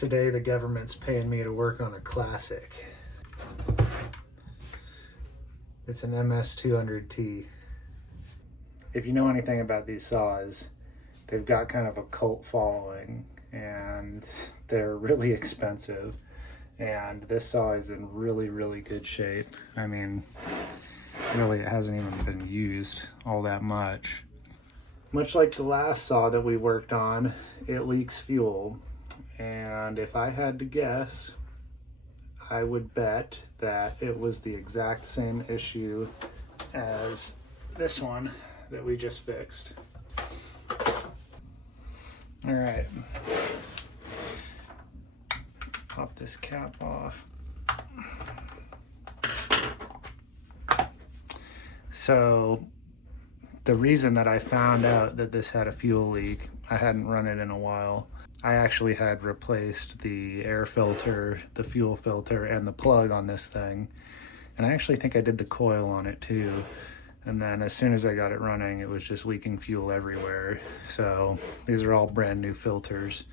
Today the government's paying me to work on a classic. It's an Ms200t. If you know anything about these saws, they've got kind of a cult following and they're really expensive. And this saw is in really, really good shape. I mean, really it hasn't even been used all that much. Much like the last saw that we worked on, it leaks fuel. And if I had to guess, I would bet that it was the exact same issue as this one that we just fixed. All right, let's pop this cap off. So the reason that I found out that this had a fuel leak, I hadn't run it in a while. I actually had replaced the air filter, the fuel filter, and the plug on this thing. And I actually think I did the coil on it too. And then as soon as I got it running, it was just leaking fuel everywhere. So these are all brand new filters.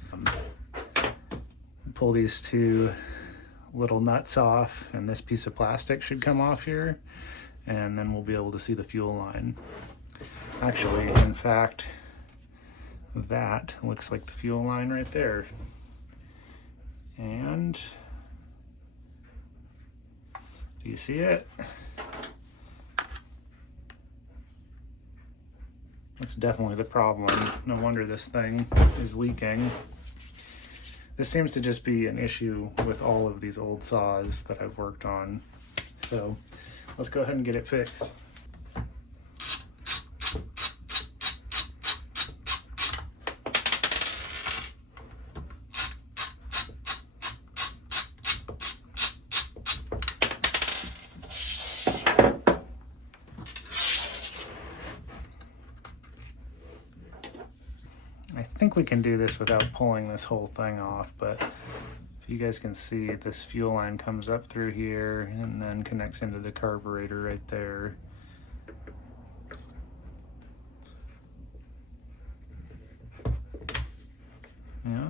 Pull these two little nuts off, and this piece of plastic should come off here. And then we'll be able to see the fuel line. Actually, in fact, that looks like the fuel line right there. And do you see it? That's definitely the problem. No wonder this thing is leaking. This seems to just be an issue with all of these old saws that I've worked on. So let's go ahead and get it fixed. I think we can do this without pulling this whole thing off, but if you guys can see, this fuel line comes up through here and then connects into the carburetor right there. Yeah,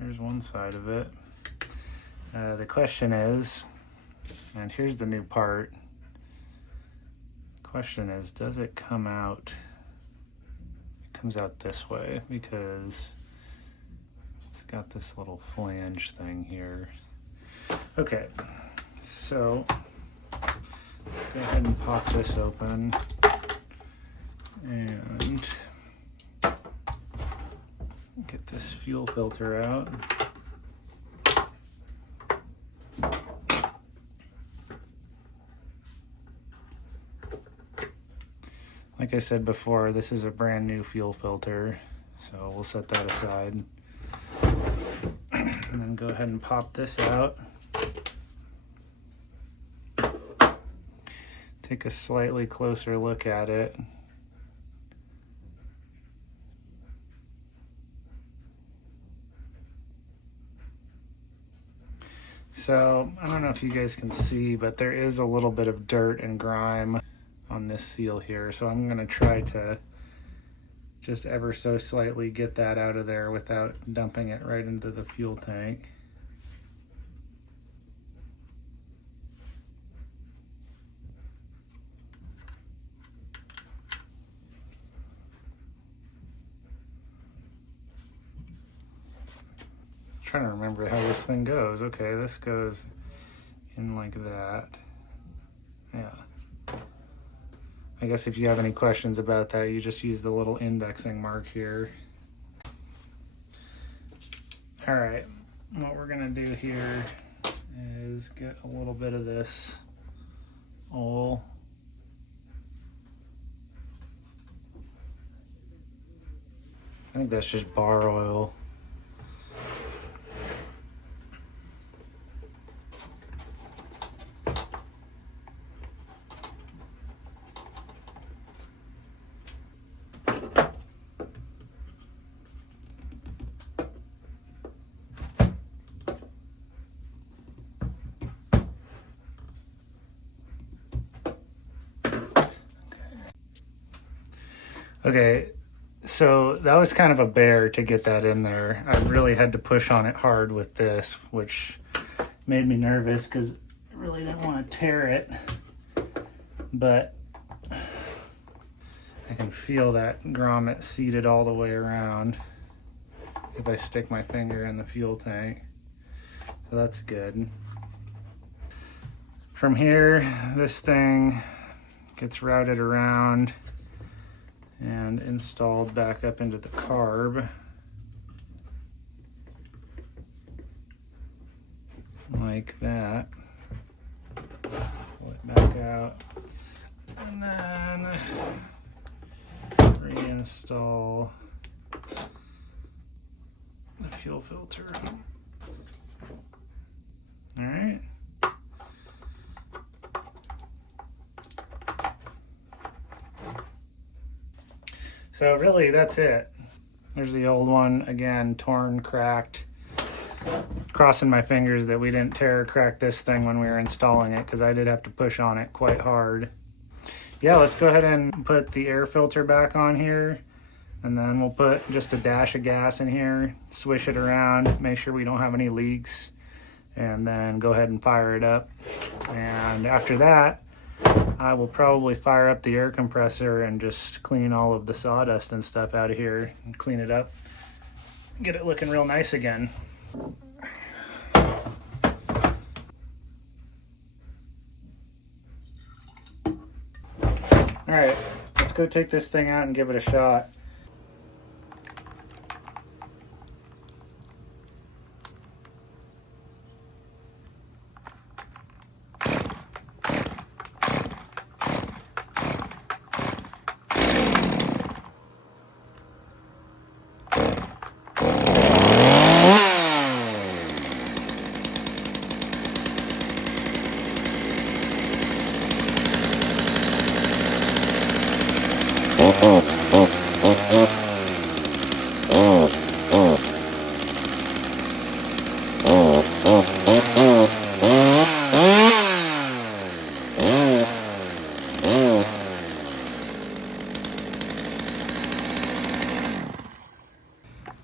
there's one side of it. The question is, and here's the new part, the question is, does it come out? Comes out this way because it's got this little flange thing here. Okay, so let's go ahead and pop this open and get this fuel filter out. Like I said before, this is a brand new fuel filter, so we'll set that aside. And then go ahead and pop this out. Take a slightly closer look at it. So, I don't know if you guys can see, but there is a little bit of dirt and grime on this seal here, so I'm going to try to just ever so slightly get that out of there without dumping it right into the fuel tank. Trying to remember how this thing goes. Okay, this goes in like that. Yeah. I guess if you have any questions about that, you just use the little indexing mark here. All right, what we're gonna do here is get a little bit of this oil. I think that's just bar oil. Okay, So that was kind of a bear to get that in there. I really had to push on it hard with this, which made me nervous because I really didn't want to tear it. But I can feel that grommet seated all the way around if I stick my finger in the fuel tank. So that's good. From here, this thing gets routed around and installed back up into the carb. Like that. Pull it back out. And then reinstall the fuel filter. All right. So really, that's it. There's the old one, again, torn, cracked. Crossing my fingers that we didn't tear or crack this thing when we were installing it, because I did have to push on it quite hard. Yeah, let's go ahead and put the air filter back on here, and then we'll put just a dash of gas in here, swish it around, make sure we don't have any leaks, and then go ahead and fire it up. And after that, I will probably fire up the air compressor and just clean all of the sawdust and stuff out of here and clean it up, get it looking real nice again. All right, let's go take this thing out and give it a shot.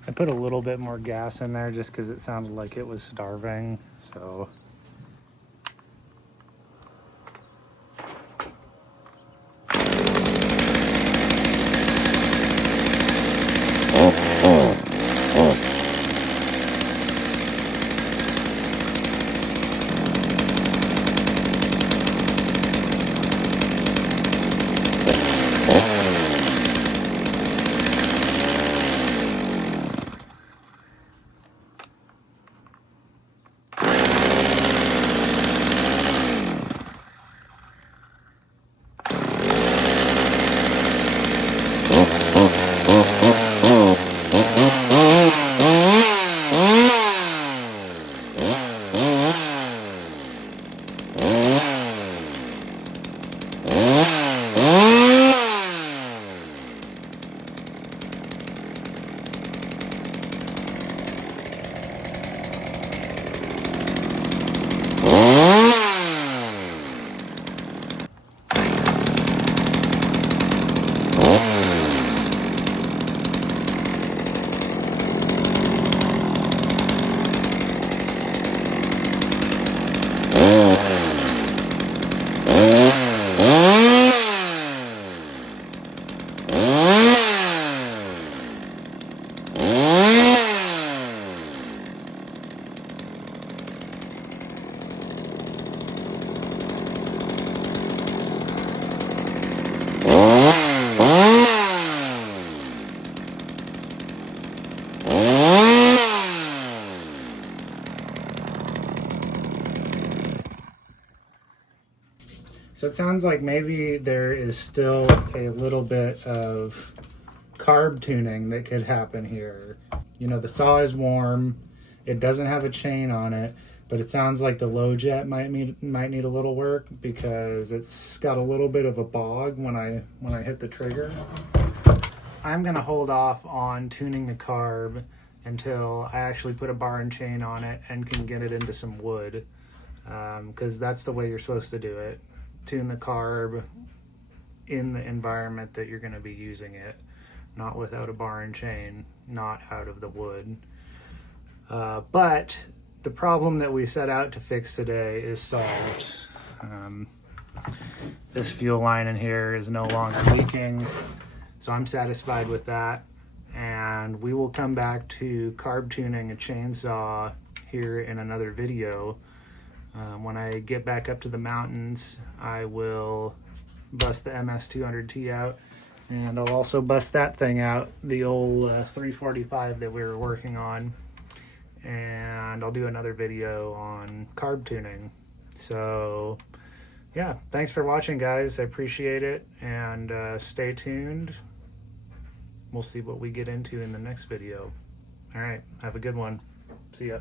I put a little bit more gas in there just because it sounded like it was starving, so. So it sounds like maybe there is still a little bit of carb tuning that could happen here. You know, the saw is warm, it doesn't have a chain on it, but it sounds like the low jet might need a little work because it's got a little bit of a bog when I hit the trigger. I'm gonna hold off on tuning the carb until I actually put a bar and chain on it and can get it into some wood, because that's the way you're supposed to do it. Tune the carb in the environment that you're going to be using it. not without a bar and chain, not out of the wood. But the problem that we set out to fix today is solved. This fuel line in here is no longer leaking, so I'm satisfied with that. And we will come back to carb tuning a chainsaw here in another video. When I get back up to the mountains, I will bust the MS200t out, and I'll also bust that thing out, the old 345 that we were working on, and I'll do another video on carb tuning. So yeah, thanks for watching, guys. I appreciate it, and stay tuned. We'll see what we get into in the next video. All right, have a good one. See ya.